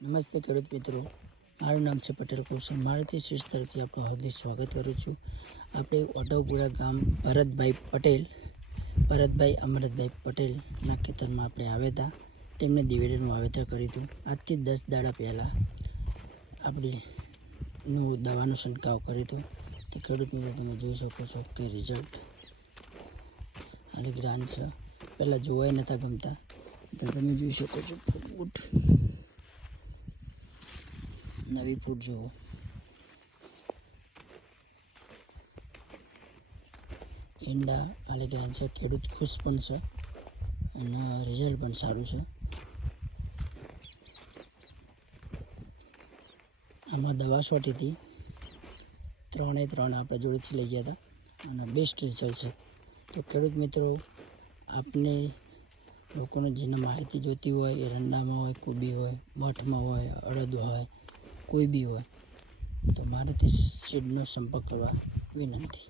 નમસ્તે ખેડૂત મિત્રો. મારું નામ છે પટેલ કુશલ. મારુતિ શીર્ષ તરફથી આપણું હાર્દિક સ્વાગત કરું છું. આપણે ઓઢવપુરા ગામ ભરતભાઈ પટેલ, ભરતભાઈ અમરતભાઈ પટેલના ખેતરમાં આપણે આવ્યા હતા તેમણે દિવેલીનું વાવેતર કર્યું હતું. આજથી દસ દાડા પહેલાં આપણે નું દવાનો છંટકાવ કર્યો હતો. તો ખેડૂત મિત્રો, તમે જોઈ શકો છો કે રિઝલ્ટ અને ગ્રાન છે પહેલાં જોવાય નહોતા ગમતા. તો તમે જોઈ શકો છો ફૂટ. નવી ફૂટ જુઓ ઈંડા આલે ગયા છે, ખેડૂત ખુશ પણ છે અને રિઝલ્ટ પણ સારું છે. આમાં દવા છોટી હતી. ત્રણે ત્રણ આપણે જોડેથી લઈ ગયા હતા અને બેસ્ટ રિઝલ્ટ છે. તો ખેડૂત મિત્રો, આપને લોકોને જેને માહિતી જોઈતી હોય, એ રંડામાં હોય, કોબી હોય, મઠમાં હોય, અડદ હોય કોઈ બી હોય તો મારાથી સીડનો સંપર્ક કરવા વિનંતી.